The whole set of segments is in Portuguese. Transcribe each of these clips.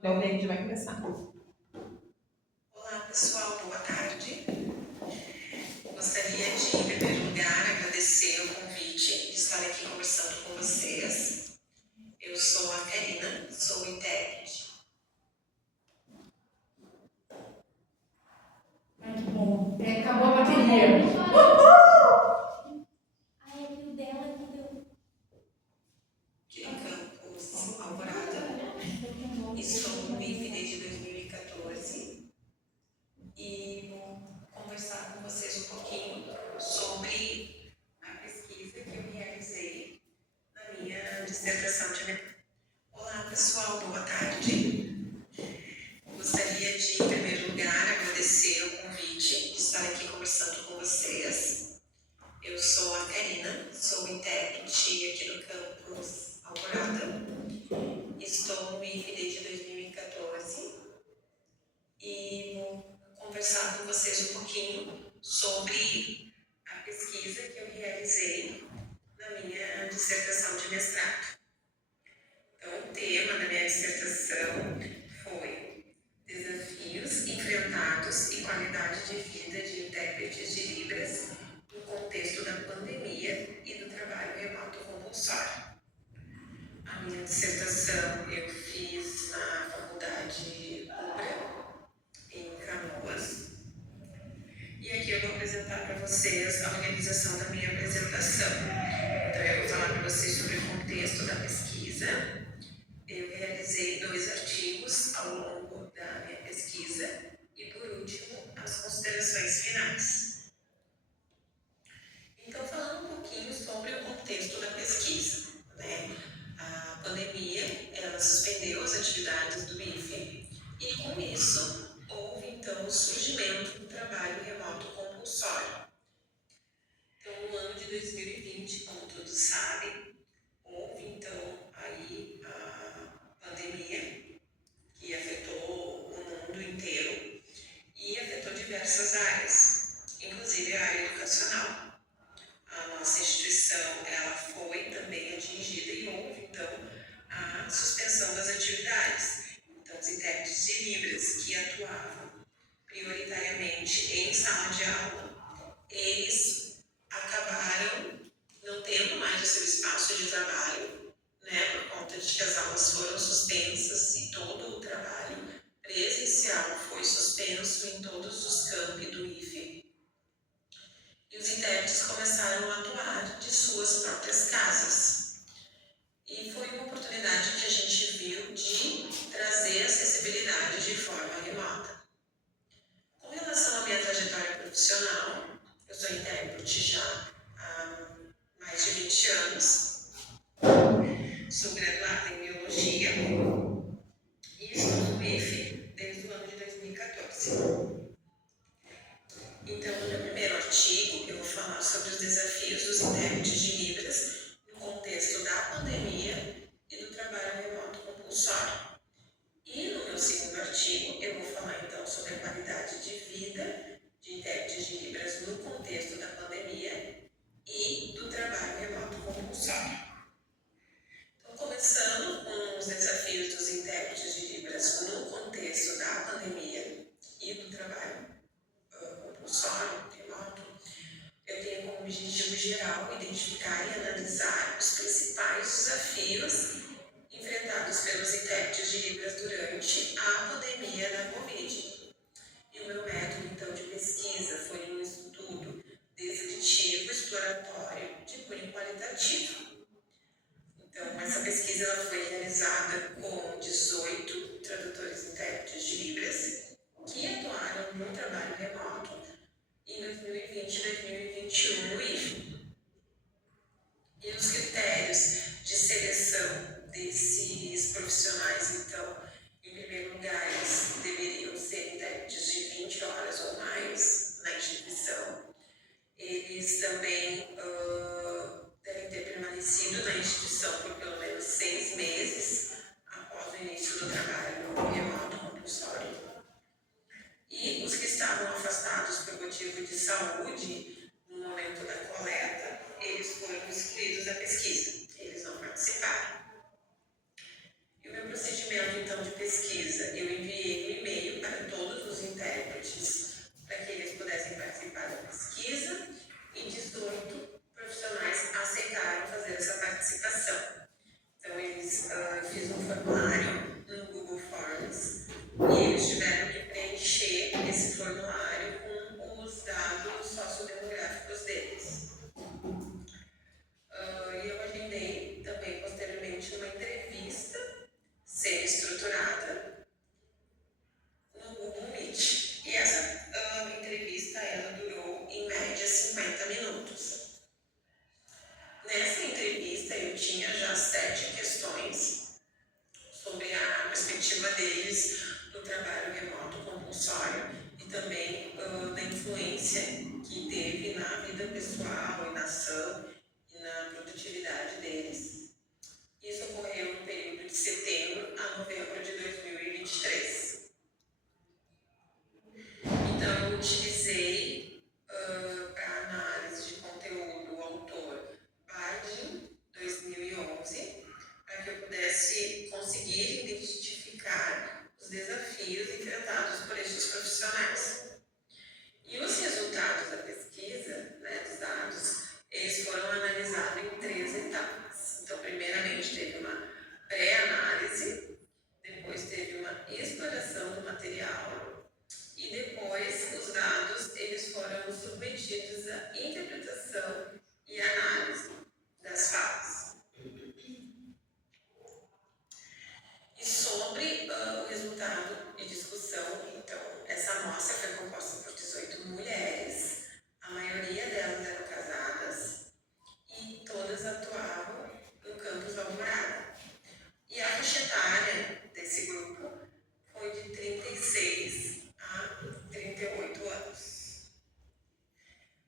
Então, o vídeo vai começar. Olá pessoal, boa tarde. Gostaria de, em primeiro lugar, agradecer o convite de estar aqui conversando com vocês. Eu sou a Karina, sou intérprete. Ai, que bom. Acabou a bateria. A review dela é quando Aqui em Campos Alvorada. Estou no IF desde 2014 e vou conversar com vocês um pouquinho sobre a pesquisa que eu realizei na minha dissertação de mestrado. Olá pessoal, boa tarde. Gostaria de, em primeiro lugar, agradecer o convite de estar aqui conversando com vocês. Eu sou a Karina, sou intérprete aqui do campus Alvorada. Estou no IF desde 2014 e vou conversar com vocês um pouquinho sobre a pesquisa que eu realizei na minha dissertação de mestrado. Então, o tema da minha dissertação foi Desafios enfrentados e qualidade de vida de intérpretes de Libras no contexto da pandemia e do trabalho remoto compulsório. A minha dissertação eu fiz na Faculdade UBRA, em Canoas. E aqui eu vou apresentar para vocês a organização da minha apresentação. Então, eu vou falar para vocês sobre o contexto da pesquisa. Eu realizei 2 artigos ao longo da minha pesquisa e, por último, as considerações finais. Então, falando um pouquinho sobre o contexto da pesquisa, né? A pandemia, ela suspendeu as atividades do IFE e, com isso, houve, então, o surgimento do trabalho remoto compulsório. Então, no ano de 2020, como todos sabem, houve, então, aí a pandemia que afetou o mundo inteiro e afetou diversas áreas, inclusive a área educacional. A nossa instituição, ela foi também atingida e houve, então, a suspensão das atividades. Então, os intérpretes de Libras que atuavam prioritariamente em sala de aula, eles acabaram não tendo mais o seu espaço de trabalho, né, por conta de que as aulas foram suspensas e todo o trabalho presencial foi suspenso em todos os campi do IFE. E os intérpretes começaram a atuar de suas próprias casas. E foi uma oportunidade que a gente viu de trazer acessibilidade de forma remota. Com relação à minha trajetória profissional, eu sou intérprete já há mais de 20 anos. Sou graduada em Biologia e estou no IFE desde o ano de 2014. Então, no meu primeiro artigo, eu vou falar sobre os desafios dos intérpretes de Libras no contexto da pandemia e do trabalho remoto compulsório. E no meu segundo artigo, eu vou falar então sobre a qualidade de vida de intérpretes de Libras no contexto da pandemia e do trabalho remoto compulsório. Então, começando com os desafios dos intérpretes de Libras no contexto da pandemia e do trabalho compulsório, remoto, eu tenho como objetivo geral identificar e analisar os principais desafios enfrentados pelos intérpretes de Libras durante a pandemia da Covid. E o meu método, então, de pesquisa foi um estudo descritivo, exploratório, de cunho qualitativo. Então, essa pesquisa ela foi realizada com 18 tradutores intérpretes de Libras que atuaram no trabalho remoto em 2020 e 2021 no IFE. E os critérios de seleção desses profissionais, então, em primeiro lugar, eles deveriam E eles tiveram que preencher esse formulário com os dados sociodemográficos deles. E eu agendei também posteriormente uma entrevista semi-estruturada no Google Meet. E essa entrevista ela durou em média 50 minutos. Nessa entrevista eu tinha já 7 questões sobre a perspectiva deles do trabalho remoto compulsório e também da influência que teve na vida pessoal e na ação e na produtividade deles. Isso ocorreu no período de setembro a novembro de 2023. Então, eu utilizei para análise de conteúdo o autor Bardin, 2011, para que eu pudesse conseguir identificar os desafios enfrentados por estes profissionais. E os resultados da pesquisa, dos dados, eles foram analisados em 3 etapas. Então, primeiramente, teve uma pré-análise, depois teve uma exploração do material e depois os dados eles foram submetidos à interpretação e análise das falas. E sobre o resultado de discussão, então, essa amostra foi composta por 18 mulheres, a maioria delas eram casadas e todas atuavam no campus Alvorada. E a faixa etária desse grupo foi de 36 a 38 anos.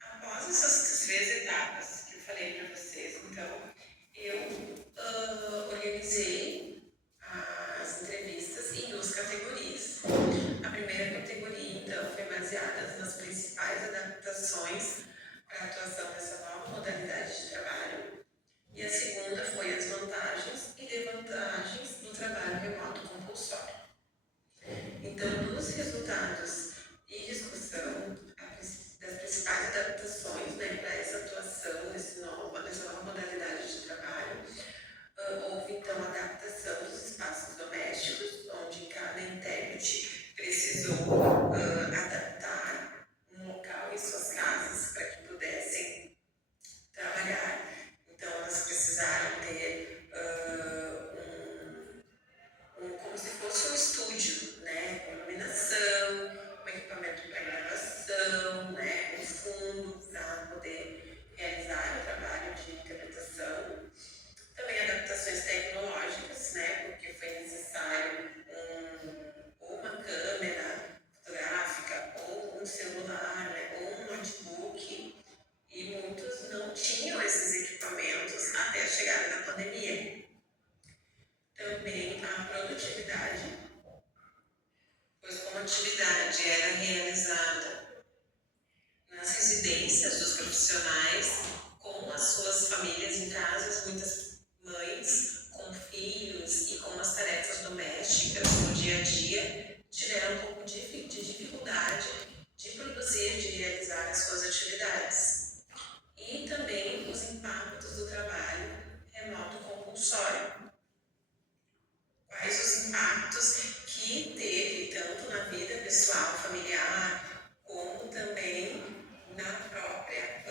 Após essas 3 etapas que eu falei para vocês, então, eu organizei as entrevistas em 2 categorias. A primeira categoria, então, foi baseada nas principais adaptações para a atuação dessa nova modalidade de trabalho. E a segunda foi as vantagens e desvantagens do trabalho remoto compulsório. Então, dos resultados e discussão das principais adaptações para essa atuação nessa nova modalidade de trabalho, houve então a adaptação dos espaços domésticos, onde cada intérprete precisou adaptar um local em suas casas para que pudessem trabalhar. Então, elas precisaram ter como se fosse um estúdio, com iluminação, com equipamento para gravação, um fundo para poder realizar o trabalho de interpretação. Também adaptações tecnológicas, porque foi necessário uma câmera fotográfica, ou um celular, ou um notebook, e muitos não tinham esses equipamentos até a chegada da pandemia. Também a produtividade, pois como a atividade era realizada nas residências dos profissionais, com as suas famílias em casa, muitas mães com filhos e com as tarefas domésticas no dia a dia, tiveram um pouco de dificuldade de produzir, de realizar as suas atividades. E também os impactos do trabalho remoto compulsório. Quais os impactos que teve tanto na vida pessoal, familiar, como também na própria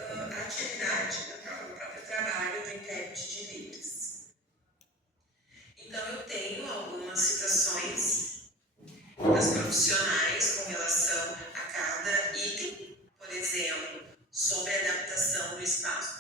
atividade, no próprio trabalho do intérprete de Libras. Então, eu tenho algumas citações das profissionais com relação a cada item, por exemplo, sobre a adaptação do espaço.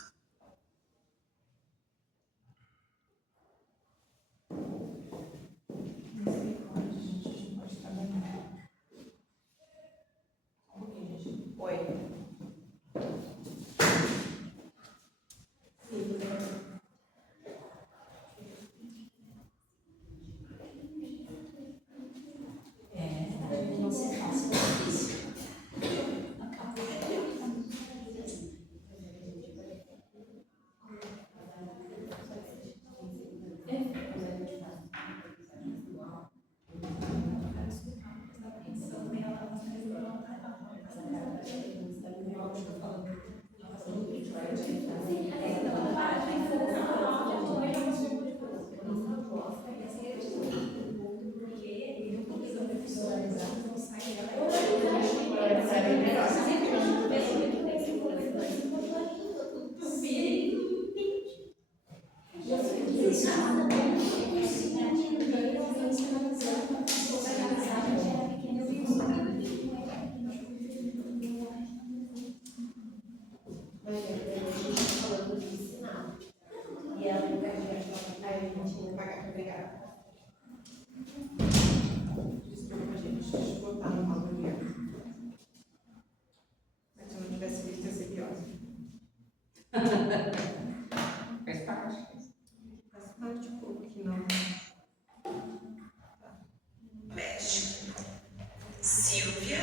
Silvia,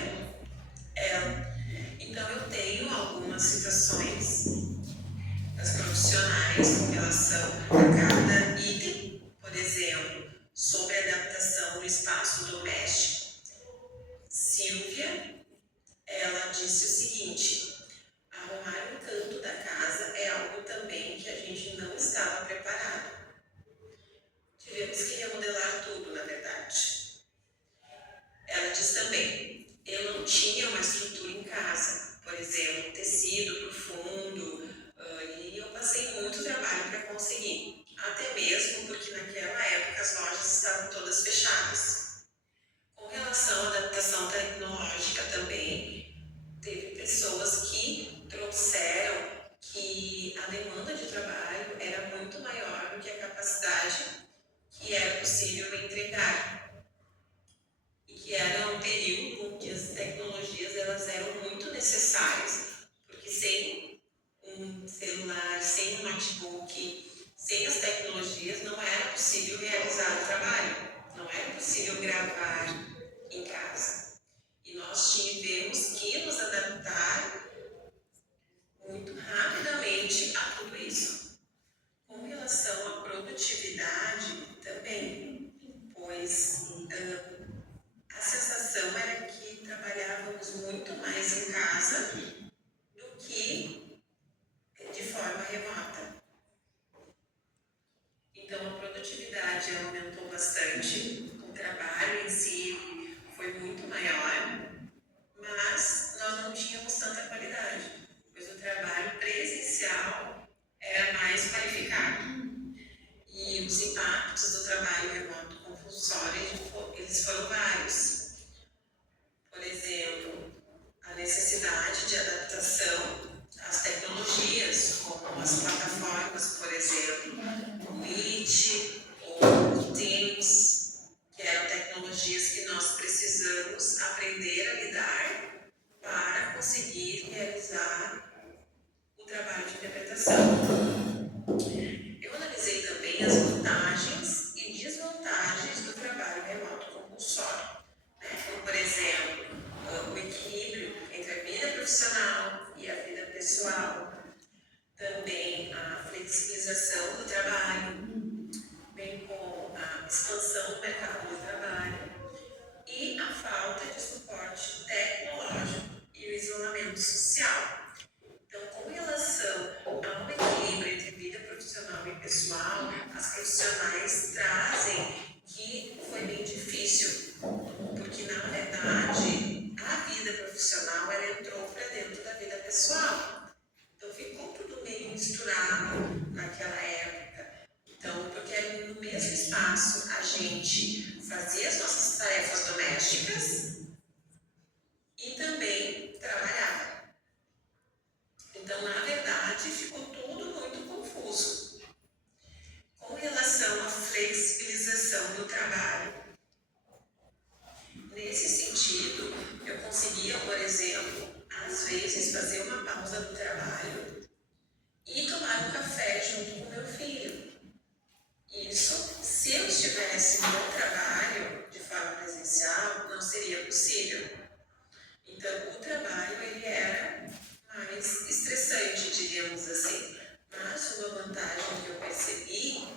então eu tenho algumas citações das profissionais com relação a cada item, por exemplo, sobre adaptação no espaço doméstico. Silvia, ela disse o seguinte: arrumar um canto da casa é algo também que a gente não estava preparado. Tivemos que remodelar tudo, na verdade. Ela diz também: eu não tinha uma estrutura em casa, por exemplo, tecido profundo, e eu passei muito trabalho para conseguir, até mesmo porque naquela época as lojas estavam todas fechadas. Com relação à adaptação tecnológica também, teve pessoas que trouxeram que a demanda de trabalho era muito maior do que a capacidade que era possível entregar. E que era um período em que as tecnologias elas eram muito necessárias, porque sem um celular, sem um notebook, sem as tecnologias não era possível realizar o trabalho, não era possível gravar em casa. E nós tivemos que nos adaptar muito rapidamente a tudo isso. Com relação à produtividade também, pois a sensação era que trabalhávamos muito mais em casa do que de forma remota. Então a produtividade aumentou bastante, o trabalho em si foi muito maior, mas nós não tínhamos tanta qualidade, pois o trabalho presencial era mais qualificado. E os impactos do trabalho remoto compulsório, eles foram vários. Por exemplo, a necessidade de adaptação às tecnologias, como as plataformas, por exemplo, o Meet ou o Teams, que eram tecnologias que nós precisamos aprender a lidar para conseguir realizar o trabalho de interpretação. Eu analisei também as vantagens e desvantagens do trabalho remoto compulsório, como, por exemplo, o equilíbrio entre a vida profissional e a vida pessoal, também a flexibilização do trabalho, bem como a expansão do mercado de trabalho e a falta de suporte tecnológico e o isolamento social. Então, com relação ao equilíbrio entre vida profissional e pessoal, as profissionais trazem que foi bem difícil, porque na verdade a vida profissional ela entrou para dentro da vida pessoal. Então ficou tudo meio misturado naquela época. Então, porque no mesmo espaço a gente fazia as nossas tarefas domésticas e também trabalhava. Então, na verdade, ficou tudo muito confuso. Com relação à flexibilização do trabalho, nesse sentido, eu conseguia, por exemplo, às vezes fazer uma pausa do trabalho e tomar um café junto com meu filho. Isso, se eu estivesse no trabalho de forma presencial, não seria possível. Então, o trabalho ele era mais estressante, diríamos assim. Mas uma vantagem que eu percebi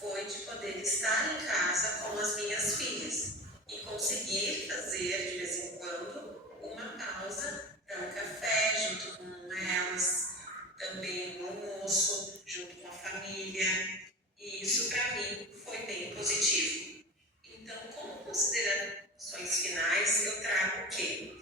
foi de poder estar em casa com as minhas filhas e conseguir fazer de vez em quando uma pausa para um café junto com elas, também um almoço junto com a família. E isso para mim foi bem positivo. Então, como considerações finais, eu trago o quê?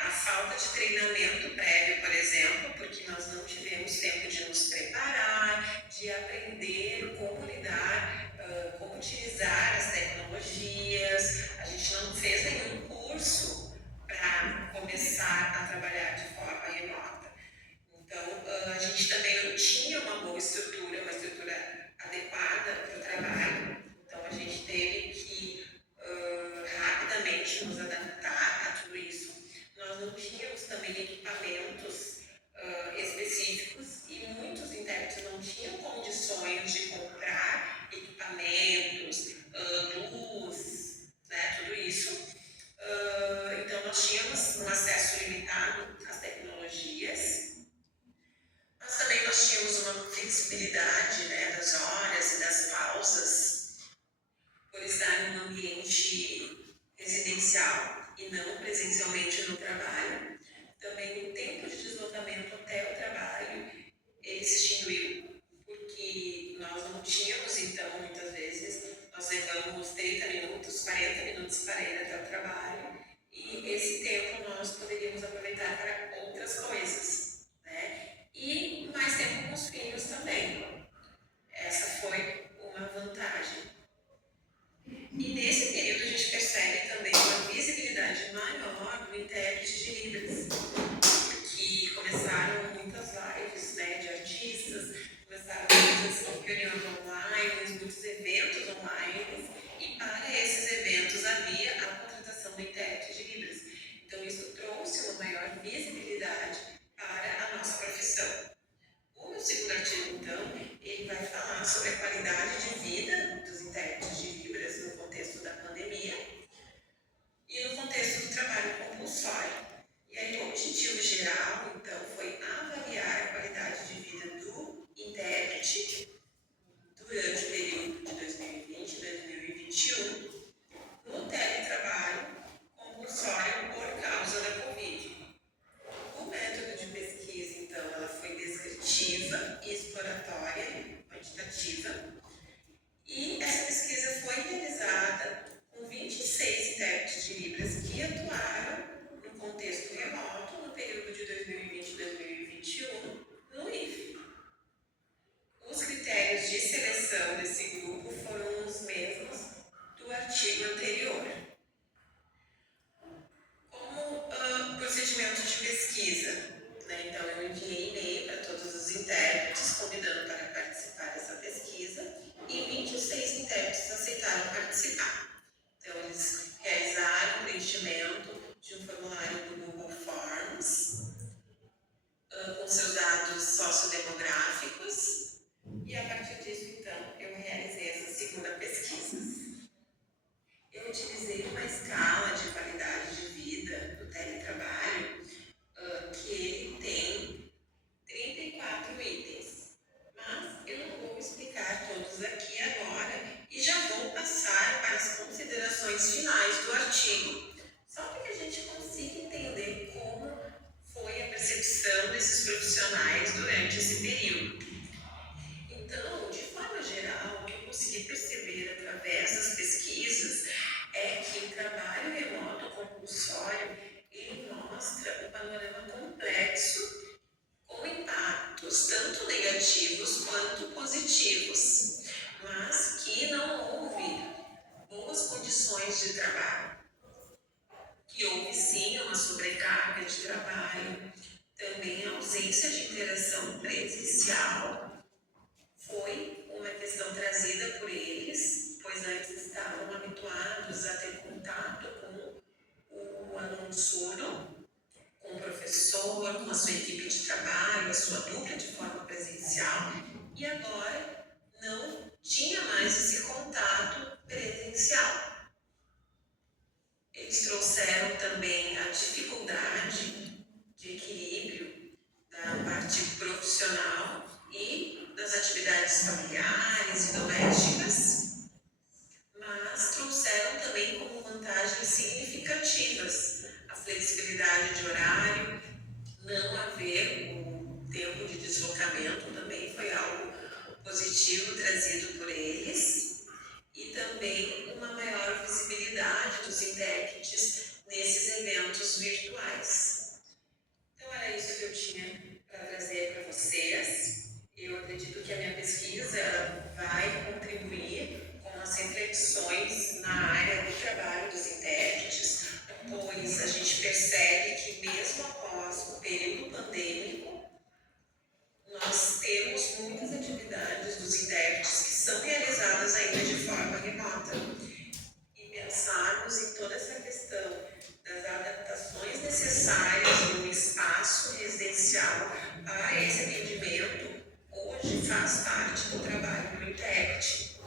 A falta de treinamento prévio, por exemplo, porque nós não tivemos tempo de nos preparar, de aprender como lidar, como utilizar as tecnologias. A gente não fez nenhum curso para começar a trabalhar de forma remota. Então, a gente também não tinha uma boa estrutura, uma estrutura adequada para o trabalho. Então, a gente teve que rapidamente nos adaptar a tudo isso. Nós não tínhamos também equipamentos específicos e muitos intérpretes não tinham condições de comprar equipamentos, luz, tudo isso. uma escala de qualidade de vida do teletrabalho que ele tem 34 itens. Mas eu não vou explicar todos aqui agora e já vou passar para as considerações finais do artigo, só para que a gente consiga entender como foi a percepção desses profissionais durante esse período. Então, de forma geral, o que eu consegui perceber através das pesquisas é que o trabalho remoto compulsório ele mostra um panorama complexo com impactos tanto negativos quanto positivos, mas que não houve boas condições de trabalho, que houve sim uma sobrecarga de trabalho, também a ausência de interação presencial foi uma questão trazida por eles, pois antes estavam habituados a ter contato com o aluno surdo, com o professor, com a sua equipe de trabalho, a sua dupla de forma presencial, e agora não tinha mais esse contato presencial. Eles trouxeram também a dificuldade de equilíbrio da parte profissional e das atividades familiares e domésticas, mas trouxeram também como vantagens significativas a flexibilidade de horário, não haver o tempo de deslocamento também foi algo positivo trazido por eles, e também uma maior visibilidade dos intérpretes nesses eventos virtuais. Então era isso que eu tinha para trazer para vocês. Eu acredito que a minha pesquisa vai contribuir com as reflexões na área do trabalho dos intérpretes, pois a gente percebe que mesmo após o período pandêmico, nós temos muitas atividades dos intérpretes que são realizadas ainda de forma remota. E pensarmos em toda essa questão das adaptações necessárias no espaço residencial a esse atendimento, hoje faz parte do trabalho do intérprete.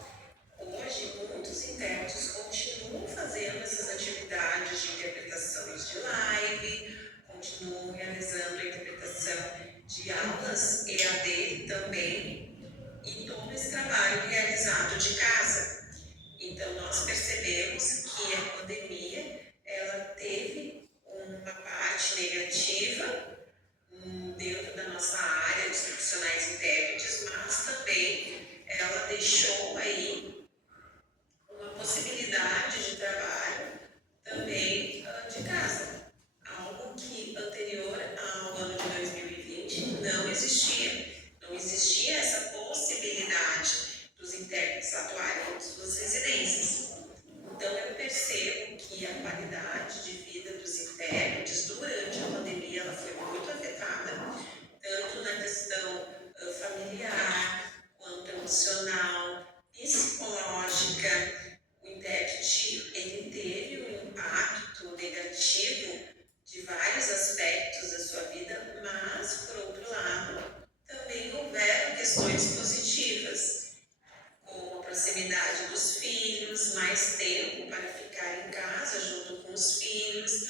Hoje, muitos intérpretes continuam fazendo essas atividades de interpretações de live, continuam realizando a interpretação de aulas EAD também, e todo esse trabalho realizado de casa. Então, nós percebemos que a pandemia ela teve uma parte negativa dentro da nossa área dos profissionais intérpretes, mas também ela deixou aí uma possibilidade de trabalho também de casa, algo que anterior ao ano de 2020 não existia. Não existia essa possibilidade dos intérpretes atuarem em suas residências. Então eu percebo que a qualidade de vida dos intérpretes durante a pandemia ela foi muito afetada, tanto na questão familiar, quanto emocional, psicológica. O intérprete ele teve um impacto negativo de vários aspectos da sua vida, mas, por outro lado, também houveram questões positivas, como a proximidade dos filhos, mais tempo para ficar em casa junto com os filhos,